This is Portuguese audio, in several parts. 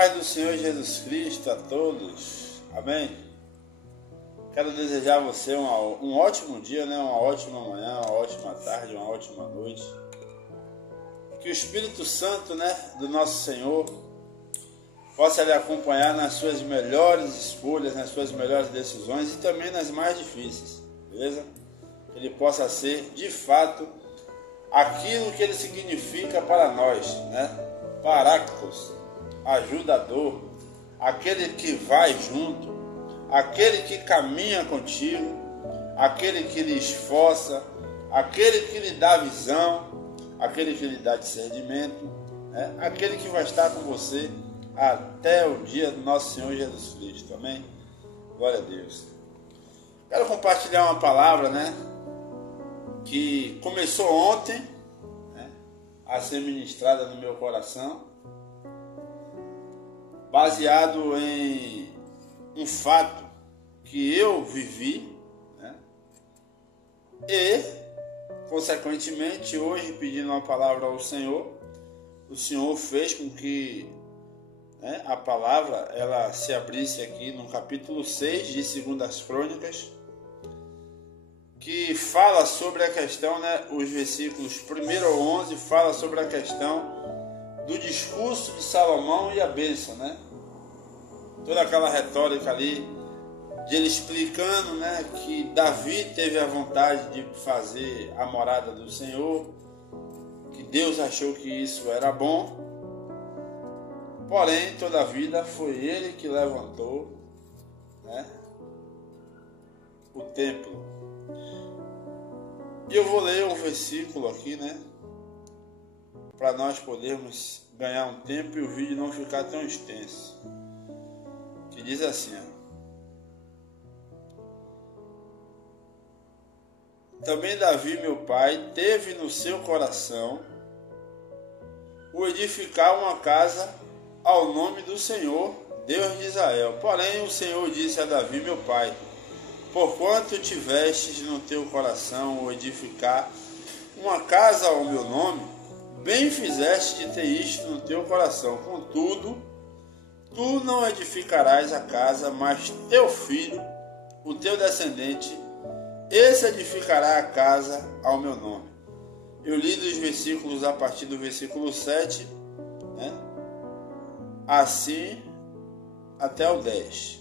paz do Senhor Jesus Cristo a todos, amém? Quero desejar a você um ótimo dia, uma ótima manhã, uma ótima tarde, uma ótima noite. Que o Espírito Santo, do nosso Senhor possa lhe acompanhar nas suas melhores escolhas, nas suas melhores decisões e também nas mais difíceis, beleza? Que ele possa ser, de fato, aquilo que ele significa para nós, Paráclitos, ajudador, aquele que vai junto, aquele que caminha contigo, aquele que lhe esforça, aquele que lhe dá visão, aquele que lhe dá discernimento, aquele que vai estar com você até o dia do nosso Senhor Jesus Cristo, amém? Glória a Deus. Quero compartilhar uma palavra, que começou ontem, a ser ministrada no meu coração, baseado em um fato que eu vivi, e, consequentemente, hoje, pedindo uma palavra ao Senhor, o Senhor fez com que a palavra ela se abrisse aqui no capítulo 6 de 2 Crônicas, que fala sobre a questão, os versículos 1 ao 11, fala sobre a questão do discurso de Salomão e a bênção, toda aquela retórica ali, de ele explicando, que Davi teve a vontade de fazer a morada do Senhor, que Deus achou que isso era bom, porém, toda a vida foi ele que levantou, o templo. E eu vou ler um versículo aqui, para nós podermos ganhar um tempo e o vídeo não ficar tão extenso. Que diz assim, Também Davi, meu pai, teve no seu coração o edificar uma casa ao nome do Senhor, Deus de Israel. Porém, o Senhor disse a Davi, meu pai, porquanto tivestes no teu coração o edificar uma casa ao meu nome, bem fizeste de ter isto no teu coração. Contudo, tu não edificarás a casa, mas teu filho, o teu descendente, esse edificará a casa ao meu nome. Eu li dos versículos a partir do versículo 7, assim até o 10.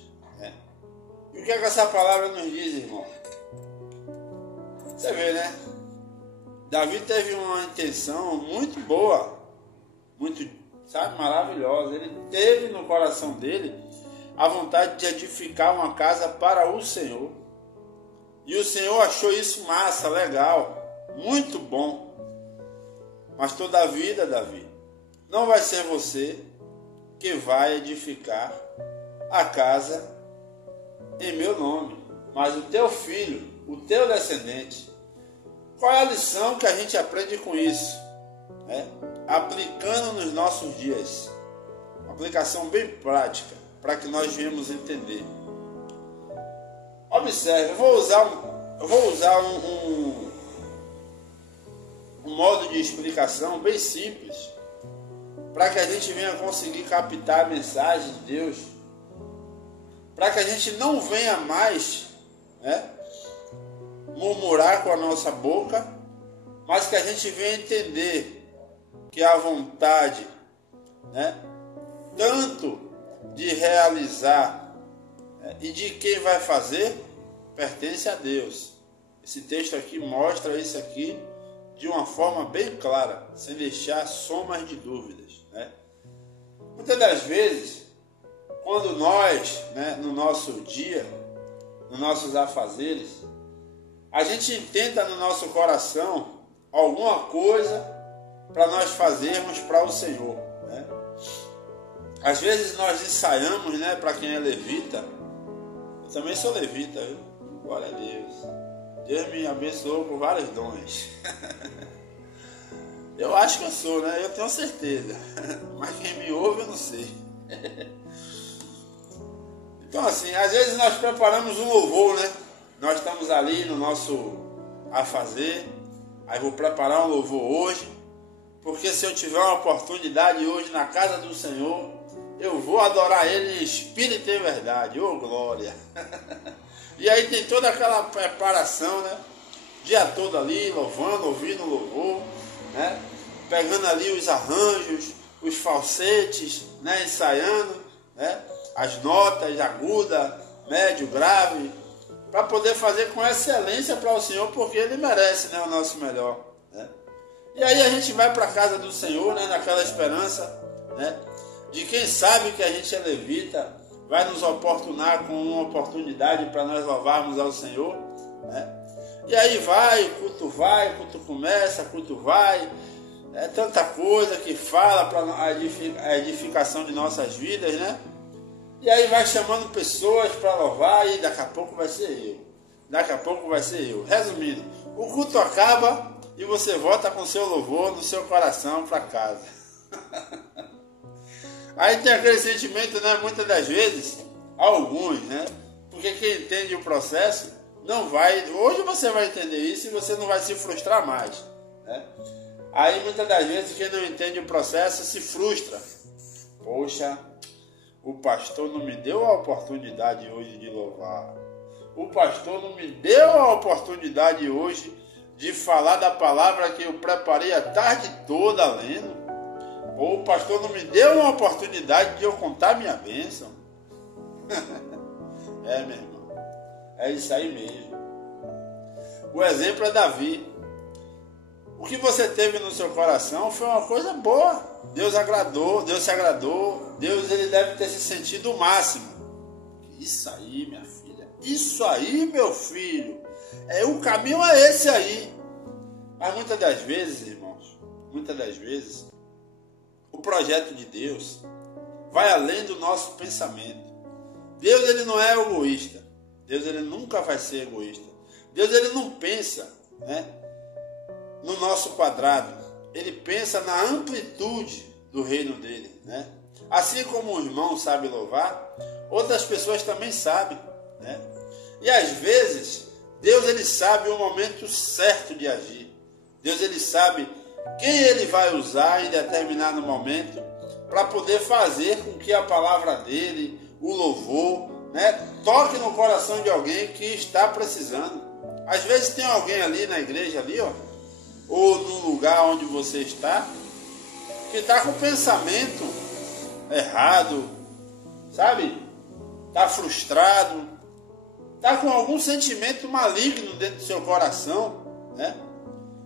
E o que é que essa palavra nos diz, irmão? Você vê, Davi teve uma intenção muito boa, muito, maravilhosa. Ele teve no coração dele a vontade de edificar uma casa para o Senhor. E o Senhor achou isso massa, legal, muito bom. Mas todavia, Davi, não vai ser você que vai edificar a casa em meu nome, mas o teu filho, o teu descendente. Qual é a lição que a gente aprende com isso? Aplicando nos nossos dias. Uma aplicação bem prática, para que nós venhamos entender. Observe, eu vou usar um modo de explicação bem simples, para que a gente venha conseguir captar a mensagem de Deus, para que a gente não venha mais murmurar com a nossa boca, mas que a gente venha entender que a vontade, tanto de realizar e de quem vai fazer, pertence a Deus. Esse texto aqui mostra isso aqui de uma forma bem clara, sem deixar somas de dúvidas. Muitas das vezes, quando nós, no nosso dia, nos nossos afazeres, a gente tenta no nosso coração alguma coisa para nós fazermos para o Senhor. Às vezes nós ensaiamos, para quem é levita. Eu também sou levita, viu? Glória a Deus. Deus me abençoou com vários dons. Eu acho que eu sou, eu tenho certeza. Mas quem me ouve eu não sei. Então assim, às vezes nós preparamos um louvor, Nós estamos ali no nosso afazer. Aí vou preparar um louvor hoje, porque se eu tiver uma oportunidade hoje na casa do Senhor, eu vou adorar Ele em espírito e em verdade. Ô, glória! E aí tem toda aquela preparação, né? O dia todo ali, louvando, ouvindo o louvor, né? Pegando ali os arranjos, os falsetes, né? Ensaiando, né? As notas aguda, médio, grave, para poder fazer com excelência para o Senhor, porque Ele merece, né? O nosso melhor, né? E aí a gente vai para a casa do Senhor, né? Naquela esperança, né? De quem sabe que a gente é levita, vai nos oportunar com uma oportunidade para nós louvarmos ao Senhor, né? E aí o culto começa, o culto vai, é tanta coisa que fala para a edificação de nossas vidas, né? E aí vai chamando pessoas para louvar e daqui a pouco vai ser eu. Daqui a pouco vai ser eu. Resumindo, o culto acaba e você volta com seu louvor no seu coração para casa. Aí tem aquele sentimento, né? Muitas das vezes, alguns, né? Porque quem entende o processo não vai... Hoje você vai entender isso e você não vai se frustrar mais, né? Aí muitas das vezes quem não entende o processo se frustra. Poxa, o pastor não me deu a oportunidade hoje de louvar. O pastor não me deu a oportunidade hoje de falar da palavra que eu preparei a tarde toda lendo. Ou o pastor não me deu uma oportunidade de eu contar minha bênção. É, meu irmão. É isso aí mesmo. O exemplo é Davi. O que você teve no seu coração foi uma coisa boa. Deus agradou, Deus se agradou. Deus, ele deve ter se sentido o máximo. Isso aí, minha filha. Isso aí, meu filho. O caminho é esse aí. Mas muitas das vezes, irmãos, muitas das vezes, o projeto de Deus vai além do nosso pensamento. Deus, ele não é egoísta. Deus, ele nunca vai ser egoísta. Deus, ele não pensa, né, no nosso quadrado. Ele pensa na amplitude do reino dele, né? Assim como o irmão sabe louvar, outras pessoas também sabem, né? E às vezes, Deus, ele sabe o momento certo de agir. Deus, ele sabe quem ele vai usar em determinado momento para poder fazer com que a palavra dele, o louvor, né, toque no coração de alguém que está precisando. Às vezes tem alguém ali na igreja, ali, ó, ou no lugar onde você está, que está com o pensamento errado, sabe? Está frustrado, está com algum sentimento maligno dentro do seu coração, né?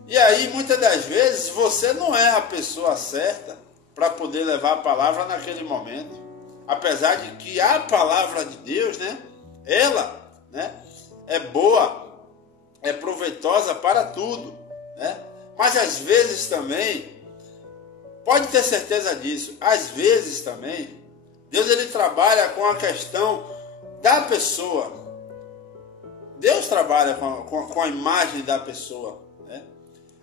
E aí, muitas das vezes, você não é a pessoa certa para poder levar a palavra naquele momento. Apesar de que a palavra de Deus, né, ela, né, é boa, é proveitosa para tudo, né? Mas às vezes também, pode ter certeza disso, às vezes também, Deus, ele trabalha com a questão da pessoa. Deus trabalha com a imagem da pessoa, né?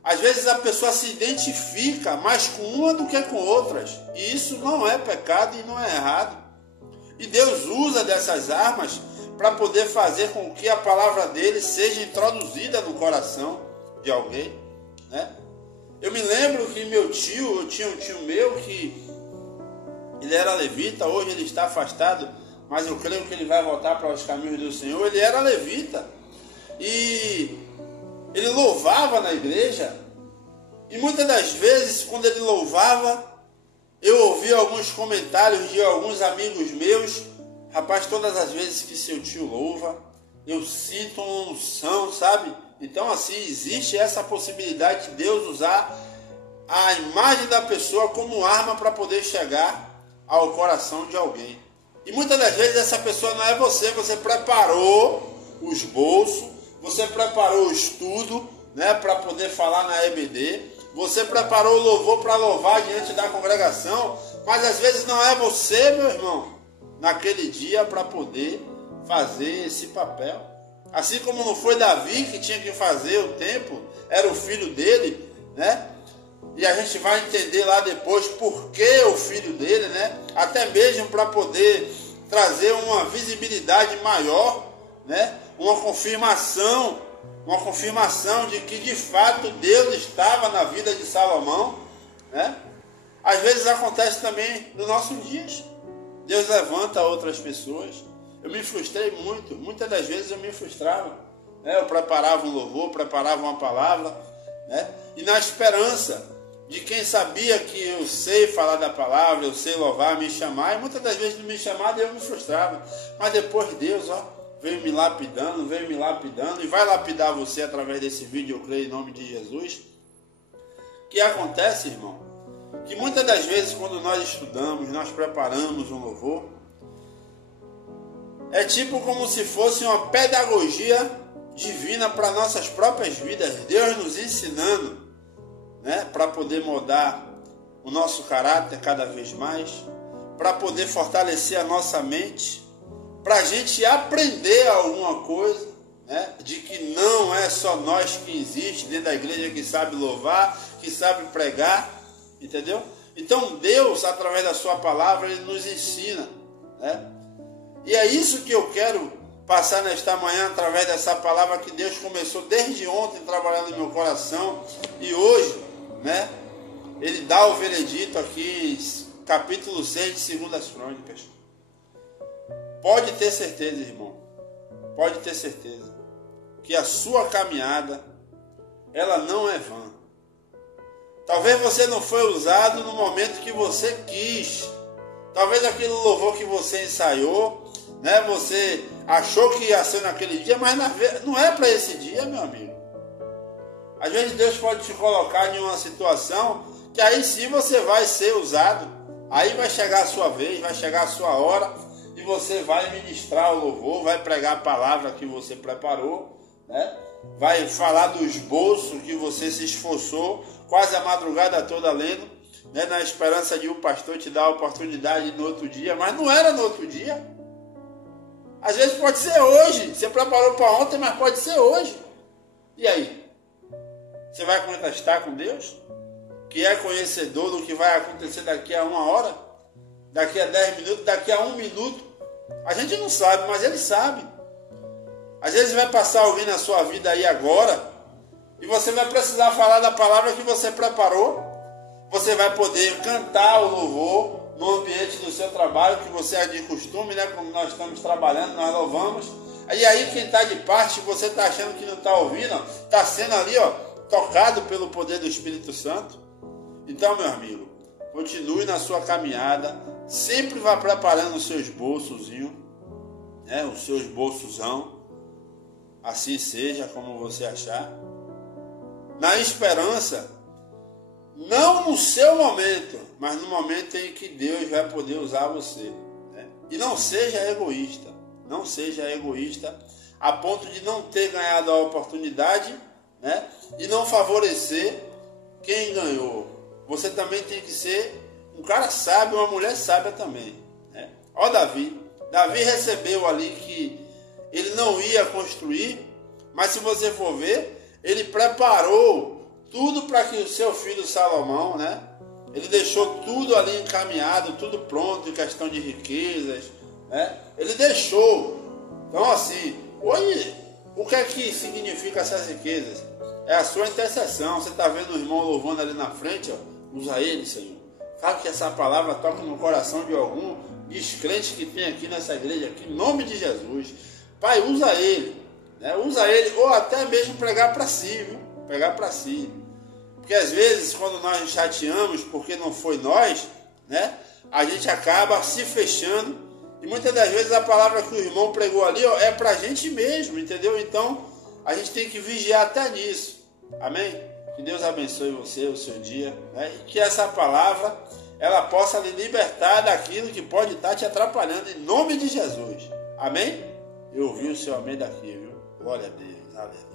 Às vezes a pessoa se identifica mais com uma do que com outras. E isso não é pecado e não é errado. E Deus usa dessas armas para poder fazer com que a palavra dele seja introduzida no coração de alguém, né? Eu me lembro que eu tinha um tio meu que ele era levita, hoje ele está afastado, mas eu creio que ele vai voltar para os caminhos do Senhor. Ele era levita e ele louvava na igreja, e muitas das vezes, quando ele louvava, eu ouvia alguns comentários de alguns amigos meus: rapaz, todas as vezes que seu tio louva, eu sinto uma unção, sabe? Então, assim, existe essa possibilidade de Deus usar a imagem da pessoa como arma para poder chegar ao coração de alguém. E muitas das vezes essa pessoa não é você. Você preparou o esboço, você preparou o estudo, né, para poder falar na EBD, você preparou o louvor para louvar diante da congregação, mas às vezes não é você, meu irmão, naquele dia para poder fazer esse papel. Assim como não foi Davi que tinha que fazer o templo, era o filho dele, né? E a gente vai entender lá depois por que o filho dele, né? Até mesmo para poder trazer uma visibilidade maior, né? Uma confirmação de que de fato Deus estava na vida de Salomão, né? Às vezes acontece também nos nossos dias. Deus levanta outras pessoas. Eu me frustrei muito, muitas das vezes eu me frustrava, né? Eu preparava um louvor, preparava uma palavra, né? E na esperança de quem sabia que eu sei falar da palavra, eu sei louvar, me chamar, e muitas das vezes não me chamava e eu me frustrava. Mas depois Deus, veio me lapidando, e vai lapidar você através desse vídeo, eu creio em nome de Jesus. O que acontece, irmão? Que muitas das vezes quando nós estudamos, nós preparamos um louvor, é tipo como se fosse uma pedagogia divina para nossas próprias vidas. Deus nos ensinando, né, para poder moldar o nosso caráter cada vez mais, para poder fortalecer a nossa mente, para a gente aprender alguma coisa, né, de que não é só nós que existe dentro da igreja que sabe louvar, que sabe pregar, entendeu? Então Deus, através da sua palavra, Ele nos ensina, né? E é isso que eu quero passar nesta manhã, através dessa palavra que Deus começou desde ontem trabalhando no meu coração, e hoje, né, Ele dá o veredito aqui, capítulo 6 de 2 Crônicas. Pode ter certeza, irmão, pode ter certeza, que a sua caminhada, ela não é vã. Talvez você não foi usado no momento que você quis. Talvez aquele louvor que você ensaiou, né, você achou que ia ser naquele dia, mas não é para esse dia, meu amigo. Às vezes Deus pode te colocar em uma situação que aí sim você vai ser usado. Aí vai chegar a sua vez, vai chegar a sua hora, e você vai ministrar o louvor, vai pregar a palavra que você preparou, né? Vai falar do esboço que você se esforçou quase a madrugada toda lendo, né? Na esperança de um pastor te dar a oportunidade no outro dia, mas não era no outro dia. Às vezes pode ser hoje, você preparou para ontem, mas pode ser hoje. E aí? Você vai contestar com Deus? Que é conhecedor do que vai acontecer daqui a 1 hora? Daqui a 10 minutos? Daqui a 1 minuto? A gente não sabe, mas Ele sabe. Às vezes vai passar alguém na sua vida aí agora, e você vai precisar falar da palavra que você preparou. Você vai poder cantar o louvor no ambiente do seu trabalho, que você é de costume, né? Como nós estamos trabalhando, nós louvamos. E aí quem está de parte, você está achando que não está ouvindo, está sendo ali, tocado pelo poder do Espírito Santo. Então, meu amigo, continue na sua caminhada, sempre vá preparando o seu esboçozinho, né? O seu esboçozão, assim seja como você achar, na esperança, não no seu momento, mas no momento em que Deus vai poder usar você, né? E não seja egoísta, a ponto de não ter ganhado a oportunidade, né? E não favorecer quem ganhou. Você também tem que ser um cara sábio, uma mulher sábia também, né? Davi recebeu ali que ele não ia construir, mas se você for ver, ele preparou tudo para que o seu filho Salomão, né? Ele deixou tudo ali encaminhado, tudo pronto em questão de riquezas, né? Ele deixou. Então assim, hoje, o que é que significa essas riquezas? É a sua intercessão. Você está vendo o irmão louvando ali na frente, usa ele, Senhor. Sabe que essa palavra toca no coração de algum descrente que tem aqui nessa igreja, aqui, em nome de Jesus. Pai, usa ele, né? Usa ele, ou até mesmo pregar para si, viu? Pregar para si. Porque às vezes, quando nós nos chateamos porque não foi nós, né? A gente acaba se fechando. E muitas das vezes a palavra que o irmão pregou ali, é para a gente mesmo, entendeu? Então, a gente tem que vigiar até nisso. Amém? Que Deus abençoe você, o seu dia, né? E que essa palavra, ela possa lhe libertar daquilo que pode estar te atrapalhando, em nome de Jesus. Amém? Eu ouvi o seu amém daqui, viu? Glória a Deus. Aleluia.